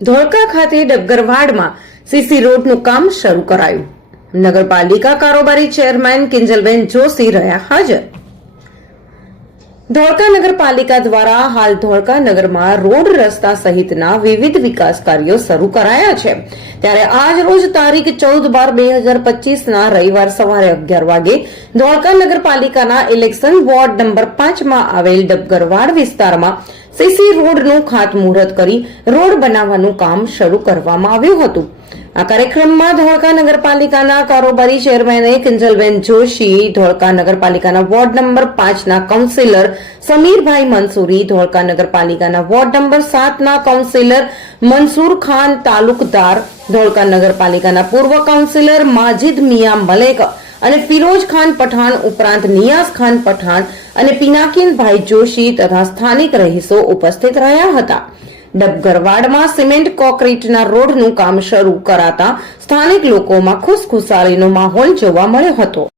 ધોળકા ખાતે ડબગરવાડમાં સીસી રોડનું કામ શરૂ કરાયું. નગરપાલિકા કારોબારી ચેરમેન કિંજલબેન જોશી રહ્યા હાજર. ધોળકા નગરપાલિકા દ્વારા હાલ ધોળકા નગરમાં રોડ રસ્તા સહિતના વિવિધ વિકાસ કાર્યો શરૂ કરાયા છે. ત્યારે આજ રોજ તારીખ ચૌદ બાર બે હજાર પચીસના રવિવાર સવારે અગિયાર વાગે ધોળકા નગરપાલિકાના ઇલેક્શન વોર્ડ નંબર પાંચમાં આવેલ ડબગરવાડ વિસ્તારમાં સીસી રોડનું ખાતમુહૂર્ત કરી રોડ બનાવવાનું કામ શરૂ કરવામાં આવ્યું હતું. આ કાર્યક્રમમાં ધોળકા નગરપાલિકાના કારોબારી ચેરમેન કિંજલબેન જોશી, ધોળકા નગરપાલિકાના વોર્ડ નંબર પાંચના કાઉન્સિલર સમીરભાઈ મંસૂરી ધોળકા નગરપાલિકાના વોર્ડ નંબર સાતના કાઉન્સિલર મનસુર ખાન તાલુકદાર, ધોળકા નગરપાલિકાના પૂર્વ કાઉન્સિલર માજીદ મિયા મલેક અને ફિરોજ ખાન પઠાણ ઉપરાંત નિયાઝ ખાન પઠાણ અને પિનાકીનભાઈ જોશી તથા સ્થાનિક રહીશો ઉપસ્થિત રહ્યા હતા. ડબગરવાડમાં સિમેન્ટ કોન્ક્રીટના રોડનું કામ શરૂ કરાતા સ્થાનિક લોકોમાં ખુશખુશાલીનો માહોલ જોવા મળ્યો હતો.